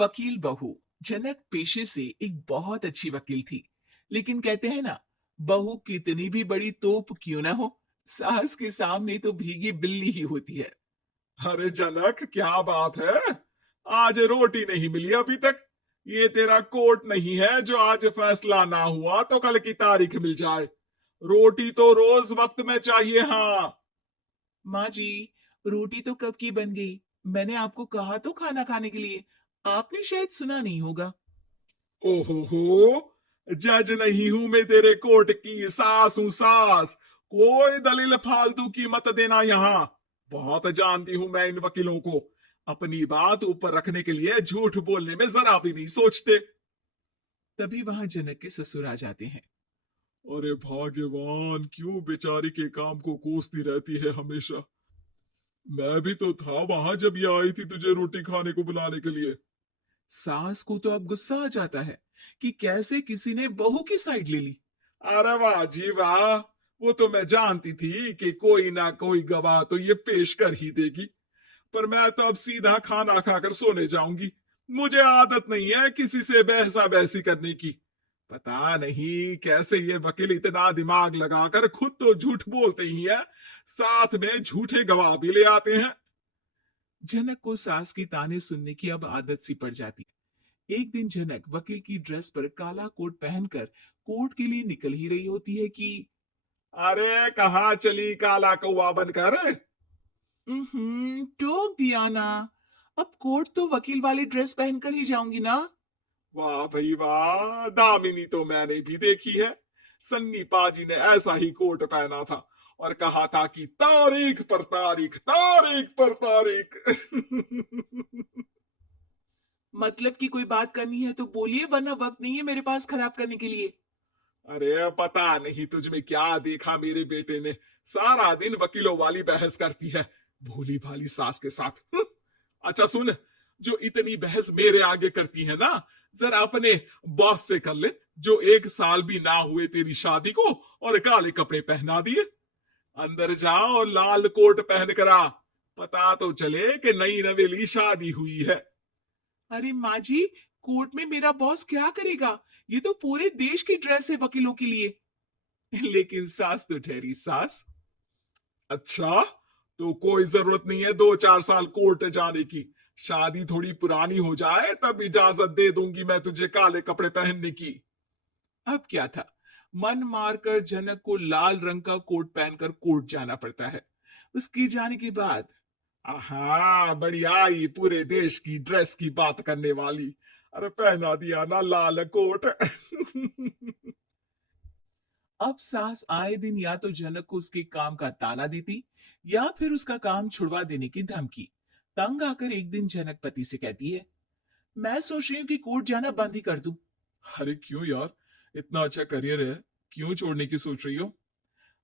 वकील बहू। जनक पेशे से एक बहुत अच्छी वकील थी, लेकिन कहते हैं ना, बहू कितनी भी बड़ी तोप क्यों ना हो, सास के सामने तो भीगी बिल्ली ही होती है। अरे जनक, क्या बात है? आज रोटी नहीं मिली अभी तक। ये तेरा कोर्ट नहीं है जो आज फैसला ना हुआ तो कल की तारीख मिल जाए। रोटी तो रोज वक्त में चाहिए। हाँ। माँ जी, रोटी तो कब की बन गई। मैंने आपको कहा तो खाना खाने के लिए, आपने शायद सुना नहीं होगा। ओहो हो, जज नहीं हूं मैं तेरे कोर्ट की, सास हूं सास। कोई दलील फालतू की मत देना यहाँ। बहुत जानती हूं मैं इन वकीलों को। अपनी बात ऊपर रखने के लिए झूठ बोलने में जरा भी नहीं सोचते। तभी वहां जनक के ससुर आ जाते हैं। अरे भाग्यवान, क्यों बेचारी के काम को कोसती रहती है हमेशा। मैं भी तो था वहां जब ये आई थी तुझे रोटी खाने को बुलाने के लिए। सास को तो अब गुस्सा आ जाता है कि कैसे किसी ने बहू की साइड ले ली। अरे वाह जी वाह। वो तो मैं जानती थी कि कोई ना कोई गवाह तो ये पेश कर ही देगी। पर मैं तो अब सीधा खाना खाकर सोने जाऊंगी। मुझे आदत नहीं है किसी से बहसा बहसी करने की। पता नहीं कैसे ये वकील इतना दिमाग लगाकर खुद तो झूठ बोलते ही है, साथ में झूठे गवाह भी ले आते हैं। जनक को सास की ताने सुनने की अब आदत सी पड़ जाती है। एक दिन जनक वकील की ड्रेस पर काला कोट पहनकर कोर्ट के लिए निकल ही रही होती है कि अरे कहाँ चली काला कौवा बनकर? टोक दिया ना। अब कोर्ट तो वकील वाली ड्रेस पहनकर ही जाऊंगी ना। वाह भाई वाह, दामिनी तो मैंने भी देखी है। सन्नी पाजी ने ऐसा ही कोट पहना था और कहा था कि तारीख पर तारीख, तारीख पर तारीख। मतलब कि कोई बात करनी है तो बोलिए, वरना वक्त नहीं है मेरे पास खराब करने के लिए। अरे पता नहीं तुझ में क्या देखा मेरे बेटे ने, सारा दिन वकीलों वाली बहस करती है, भोली भाली सास के साथ। अच्छा सुन, जो इतनी बहस मेरे आगे करती है ना, जरा अपने बॉस से कर ले, जो 1 साल भी ना हुए तेरी शादी को और काले कपड़े पहना दिए। अंदर जाओ और लाल कोट पहन कर आ, पता तो चले कि नई नवेली शादी हुई है। अरे माँ जी, कोर्ट में मेरा बॉस क्या करेगा? ये तो पूरे देश की ड्रेस है वकीलों के लिए। लेकिन सास तो ठहरी सास। अच्छा, तो कोई जरूरत नहीं है 2-4 साल कोर्ट जाने की। शादी थोड़ी पुरानी हो जाए तब इजाजत दे दूंगी मैं तुझे काले कपड़े पहनने की। अब क्या था, मन मारकर जनक को लाल रंग का कोट पहनकर कोर्ट जाना पड़ता है। उसके जाने के बाद हाँ बढ़िया, ये पूरे देश की ड्रेस की बात करने वाली। अरे पहना दिया ना लाल कोट। अब सास आए दिन या तो जनक को उसके काम का ताना देती, या फिर उसका काम छुड़वा देने की धमकी। तंग आकर एक दिन जनक पति से कहती है, मैं सोच रही हूँ कि कोर्ट जाना बंद ही कर दूं। अरे क्यों यार, इतना अच्छा करियर है, क्यों छोड़ने की सोच रही हो?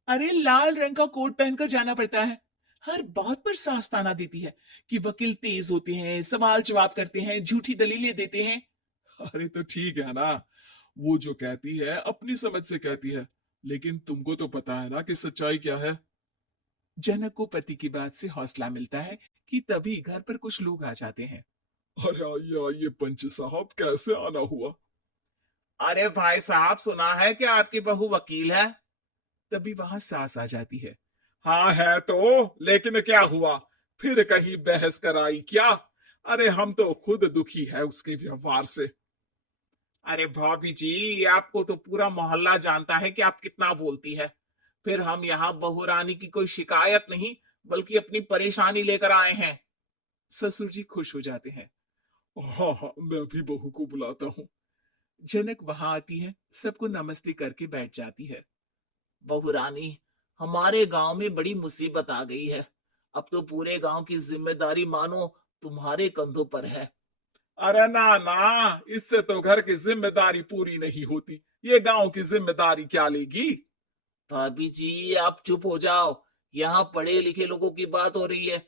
अरे लाल रंग का कोट पहनकर जाना पड़ता है। हर बात पर सास ताना देती है कि वकील तेज होते हैं, सवाल जवाब करते हैं, झूठी दलीलें देते हैं। अरे तो ठीक है ना, वो जो कहती है अपनी समझ से कहती है, लेकिन तुमको तो पता है ना कि सच्चाई क्या है। जनक को पति की बात से हौसला मिलता है कि तभी घर पर कुछ लोग आ जाते हैं। अरे आइए आइए पंच साहब, कैसे आना हुआ? अरे भाई साहब, सुना है कि आपकी बहू वकील है। तभी वहां सास आ जाती है। हाँ है तो, लेकिन क्या हुआ? फिर कहीं बहस कराई क्या? अरे हम तो खुद दुखी है उसके व्यवहार से। अरे भाभी जी, आपको तो पूरा मोहल्ला जानता है कि आप कितना बोलती है। फिर हम यहाँ बहू रानी की कोई शिकायत नहीं, बल्कि अपनी परेशानी लेकर आए हैं। ससुर जी खुश हो जाते हैं। हाँ हाँ, मैं भी बहू को बुलाता हूँ। जनक वहां आती है, सबको नमस्ते करके बैठ जाती है। बहू रानी, हमारे गांव में बड़ी मुसीबत आ गई है। अब तो पूरे गांव की जिम्मेदारी मानो तुम्हारे कंधों पर है। अरे ना ना, इससे तो घर की जिम्मेदारी पूरी नहीं होती, ये गांव की जिम्मेदारी क्या लेगी? भाभी जी, आप चुप हो जाओ। यहाँ पढ़े लिखे लोगों की बात हो रही है।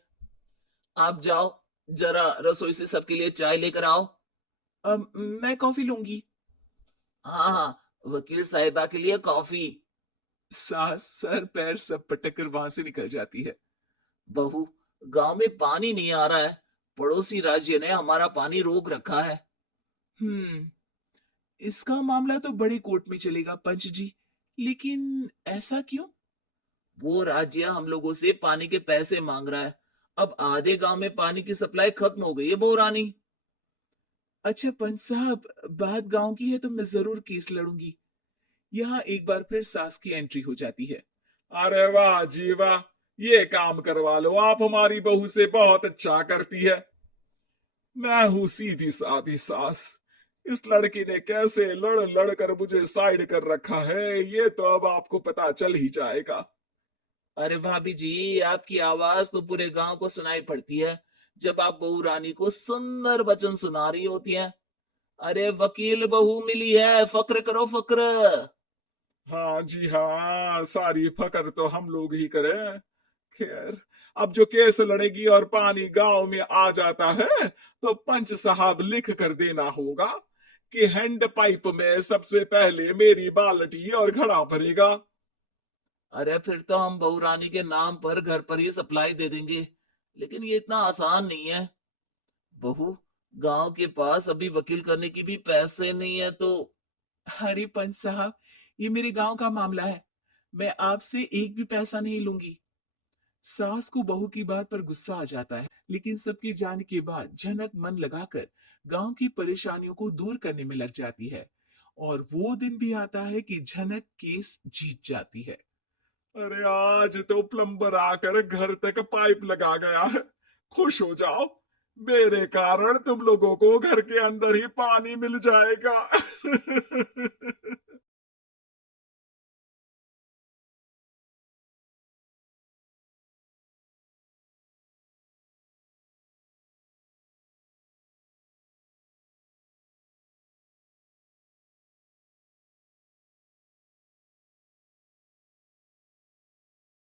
आप जाओ, जरा रसोई से सबके लिए चाय लेकर आओ। मैं कॉफी लूंगी। हाँ हाँ, वकील साहिबा के लिए कॉफी। सास सर पैर सब पटक कर वहां से निकल जाती है। बहू, गांव में पानी नहीं आ रहा है, पड़ोसी राज्य ने हमारा पानी रोक रखा है। इसका मामला तो बड़ी कोर्ट में चलेगा पंच जी, लेकिन ऐसा क्यों? वो राज्य हम लोगों से पानी के पैसे मांग रहा है। अब आधे गांव में पानी की सप्लाई खत्म हो गई है बहुरानी। अच्छा पंच साहब, बात गांव की है तो मैं जरूर केस लड़ूंगी। यहाँ एक बार फिर सास की एंट्री हो जाती है। अरे वाह जी वाह, ये काम करवा लो, आप हमारी बहू से बहुत अच्छा करती है। मैं हूं सीधी सादी सास। इस लड़की ने कैसे लड़ लड़ कर मुझे साइड कर रखा है, ये तो अब आपको पता चल ही जाएगा। अरे भाभी जी, आपकी आवाज तो पूरे गांव को सुनाई पड़ती है जब आप बहू रानी को सुंदर वचन सुना रही होती हैं। अरे वकील बहू मिली है, फक्र करो फक्र। हाँ जी हाँ, सारी फकर तो हम लोग ही करें। खैर, अब जो केस लड़ेगी और पानी गांव में आ जाता है तो पंच साहब लिख कर देना होगा कि हैंड पाइप में सबसे पहले मेरी बाल्टी और घड़ा भरेगा। अरे फिर तो हम बहू रानी के नाम पर घर पर ही सप्लाई दे देंगे, लेकिन ये इतना आसान नहीं है। बहू, गांव के पास अभी वकील करने की भी पैसे नहीं है तो। अरे पंच साहब, ये मेरे गांव का मामला है, मैं आपसे एक भी पैसा नहीं लूंगी। सास को बहू की बात पर गुस्सा आ जाता है, लेकिन सबके जाने के बाद झनक मन लगाकर गांव की परेशानियों को दूर करने में लग जाती है। और वो दिन भी आता है कि झनक केस जीत जाती है। अरे आज तो प्लम्बर आकर घर तक पाइप लगा गया है। खुश हो जाओ, मेरे कारण तुम लोगों को घर के अंदर ही पानी मिल जाएगा।